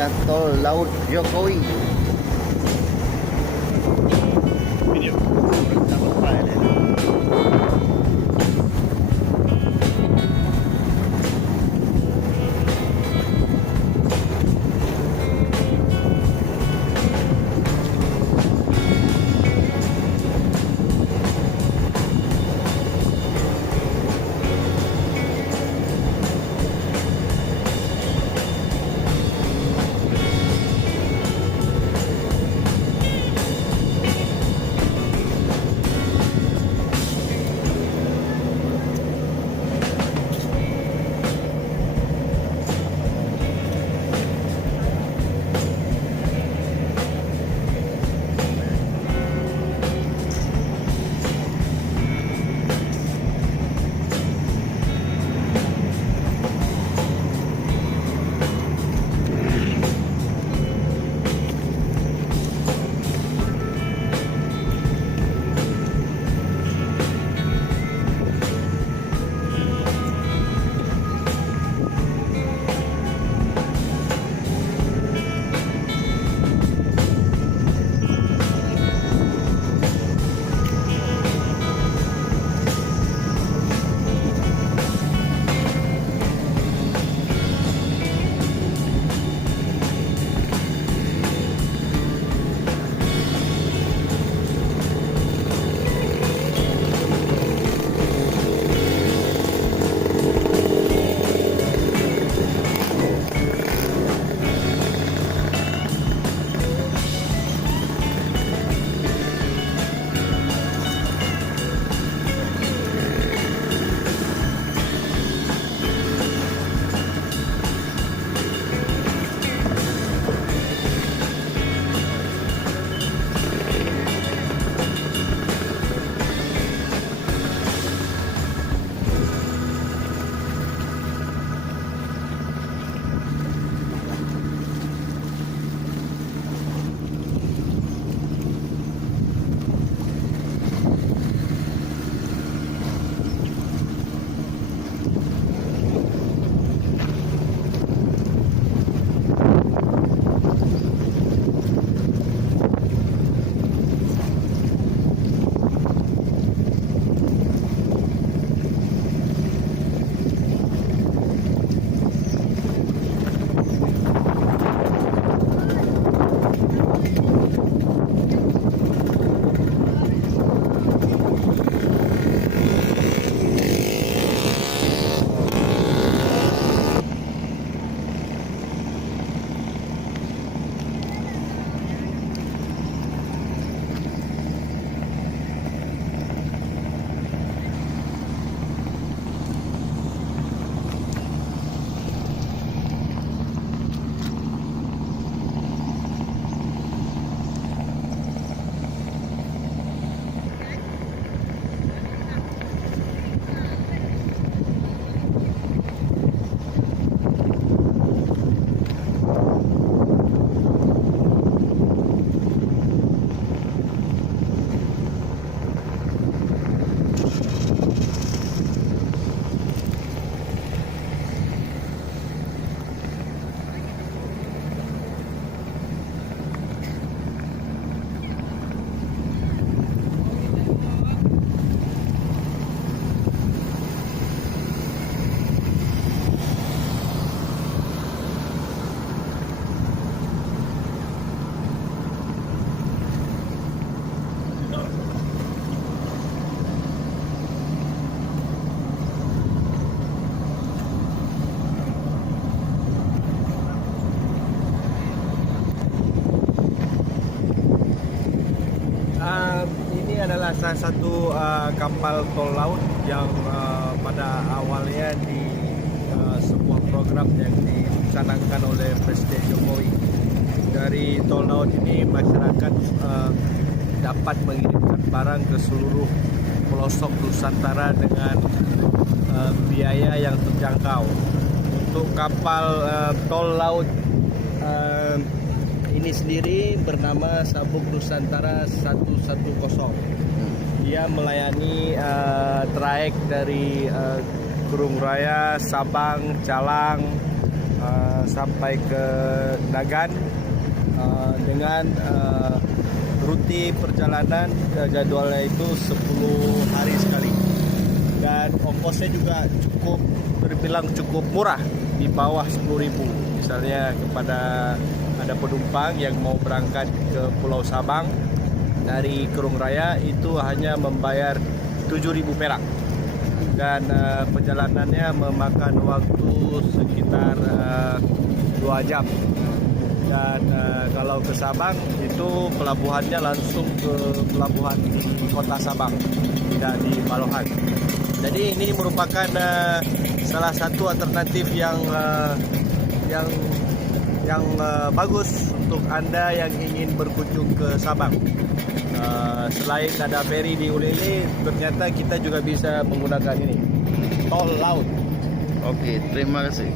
adalah tol laut Jokowi. Video. Dapat file. Ini adalah salah satu kapal tol laut yang pada awalnya di sebuah program yang dicanangkan oleh Presiden Jokowi. Dari tol laut ini masyarakat dapat mengirimkan barang ke seluruh pelosok Nusantara dengan biaya yang terjangkau. Untuk kapal tol laut ini sendiri bernama Sabuk Nusantara 110. Dia melayani trayek dari Kurung Raya, Sabang, Calang, sampai ke Nagan dengan rute perjalanan jadwalnya itu 10 hari sekali, dan ongkosnya juga terbilang cukup murah, di bawah 10.000. Misalnya kepada ada penumpang yang mau berangkat ke Pulau Sabang dari Kerung Raya itu hanya membayar 7.000 perak, dan perjalanannya memakan waktu sekitar 2 jam. Dan kalau ke Sabang itu pelabuhannya langsung ke pelabuhan di kota Sabang, tidak di Palohan. Jadi ini merupakan salah satu alternatif yang bagus untuk Anda yang ingin berkunjung ke Sabang. Selain ada feri di Ulele, ternyata kita juga bisa menggunakan ini, tol laut. Oke, terima kasih.